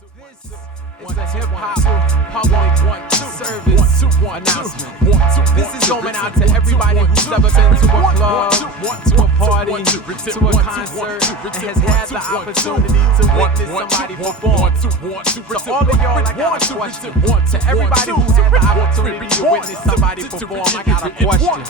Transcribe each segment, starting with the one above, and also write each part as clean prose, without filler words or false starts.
This is a hip-hop public service announcement. This is going out to everybody who's ever been to a club, to a party, to a concert, and has had the opportunity to witness somebody perform. To all of y'all, I got a question. To everybody who's had the opportunity to witness somebody perform, I got a question.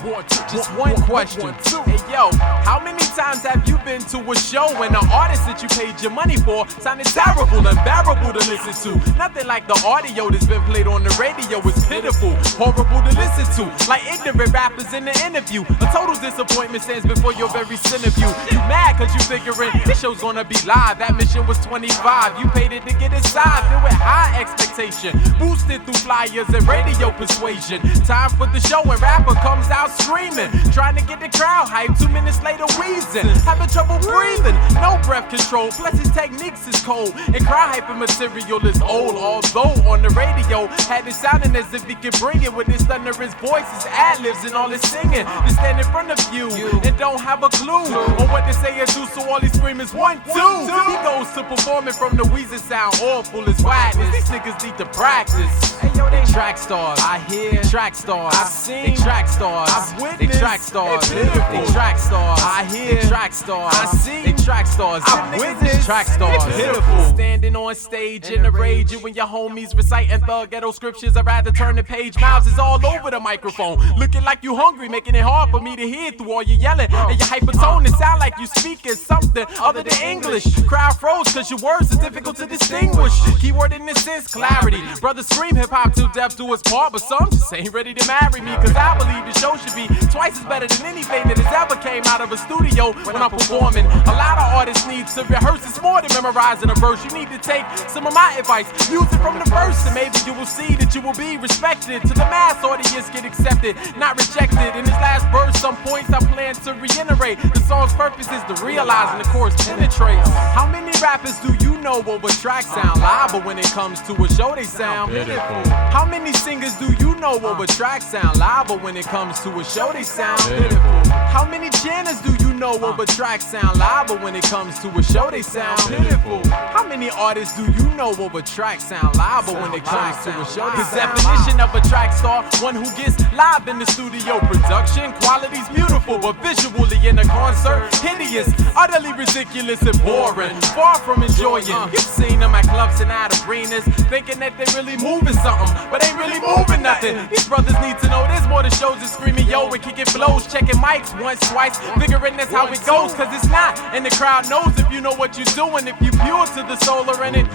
Just one question. Hey yo, how many times have you been to a show when the artist that you paid your money for sounded terrible, unbearable to listen to? Nothing like the audio that's been played on the radio is pitiful, horrible to listen to, like ignorant rappers in the interview. A total disappointment stands before your very centerview. You mad cause you figuring this show's gonna be live. That mission was 25, you paid it to get inside. Filled with high expectation, boosted through flyers and radio persuasion. Time for the show and rapper comes out screaming, trying to get the crowd hyped. 2 minutes later wheezing, having trouble breathing, no breath control, plus his techniques is cold, and crowd hyping material is old. Although on the radio had it sounding as if he could bring it with his thunderous voice, his ad-libs and all his singing. To stand in front of you and don't have a clue on what to say or do, so all he scream is 1, 2. He goes to performing from the wheezing sound awful as wildness. These niggas need to practice. Hey yo, they Trackstars, I hear. Trackstars, I've seen. They Trackstars, I've witnessed. They Trackstars, they Trackstars, I hear. Trackstars, I see. They Trackstars, I've witnessed. Trackstars, pitiful. Standing on stage in the rage, you and your homies reciting thug ghetto scriptures. I'd rather turn the page. Mouths is all over the microphone, looking like you hungry, making it hard for me to hear through all your yelling and your hypertone. It sound like you speaking something other than English. Crowd froze cause your words are difficult to distinguish. Keyword in this sense, clarity. Brothers scream hip-hop till death do us part, but some just ain't ready to marry me, cause I believe the show should be twice as better than anything that has ever came out of a studio when I'm performing. A lot of artists need to rehearse. It's more than memorizing a verse. You need to take some of my advice, use it from the verse, and maybe you will see that you will be respected. To the mass audience, get accepted, not rejected. In this last verse, some points I plan to reiterate. The song's purpose is to realize and the chorus penetrates. How many rappers do you know over track sound live, but when it comes to a show they sound pitiful? How many singers do you know over track sound live, but when it comes to a show they sound pitiful? How many channels do you know over track sound live, but when it comes to a show they sound pitiful? How many artists do you know over track sound live, but when it comes to a show they sound? The definition of a track star, one who gets live in the studio. Production quality's beautiful, but visually in a concert hideous, utterly ridiculous and boring, far from enjoying. You've seen them at clubs and at arenas, thinking that they really moving something, but ain't really moving nothing. These brothers need to know there's more to shows than screaming yo and kicking flows, checking mics once, twice, figuring that's how it goes, cause it's not. And the crowd knows if you know what you're doing, if you pure to the soul or in it.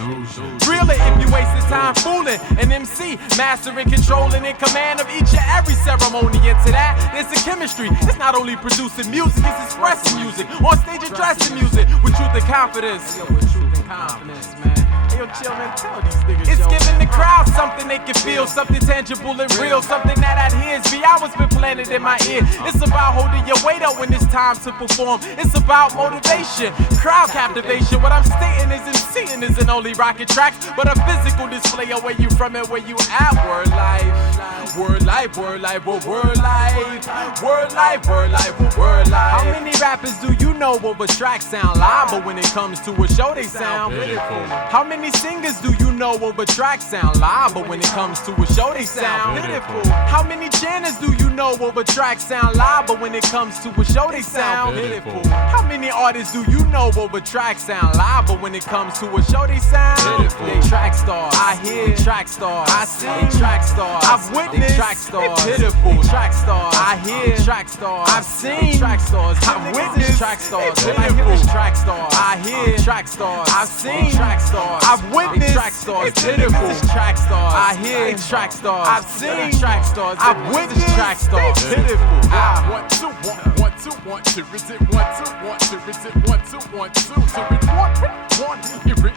Really, if you waste his time fooling an MC, mastering, controlling, in command of each and every ceremony. And to that, there's a chemistry. It's not only producing music, it's expressing music, on stage addressing music with truth and confidence. Yo, with truth and confidence, man. Hey, yo, chill, man, tell these niggas. It's giving the crowd something they can feel, something tangible and real, something that adheres. The hours been planted in my ear. It's about holding your weight up when it's time to perform. It's about motivation, crowd captivation. What I'm stating isn't seeing isn't only rocket tracks, but a physical display of where you from and where you at. Word life, word life, word life, word life, word life, word life, word life. How many rappers do you know over track sound live, but when it comes to a show they sound pitiful? How many singers do you know over track sound live, but when it comes to a show they sound pitiful? How many channels do you know over track sound live, but when it comes to a show they sound pitiful? How many artists do you know over track sound live, but when it comes to a show they sound pitiful? They Trackstars, I hear. Trackstars, I see. Trackstars, I've witnessed. Trackstars, pitiful. Trackstars, I hear. Trackstars, I've seen. Trackstars, I've witnessed. Trackstars, pitiful. Trackstars, I hear. Trackstars, I've seen. Trackstars, I've witnessed. Trackstars, pitiful. Trackstars, I hear. Trackstars, I've seen. Trackstars, I've witnessed. Trackstars, pitiful. 1, 2, 1, 1, 2, 1, 2, is it 1, 2, 1, 2, is it 1, 2, 1, 2, to it 1,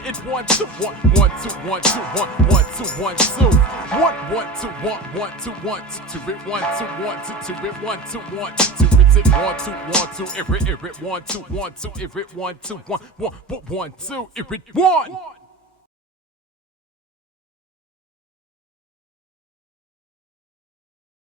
it 1, 2, 1, 1, 2, 1, 2, 1, 1, 2, 1, 2, 1, 1, 2, 1, 1, 2, 1, 2, to it 1, 2, 1, 2, to it 1, 2, 1, 2, is it 1, 2, 1, 2, it 1, 2, 1, 2, if it 1, 2, 1, 1, 1, 2, if it 1.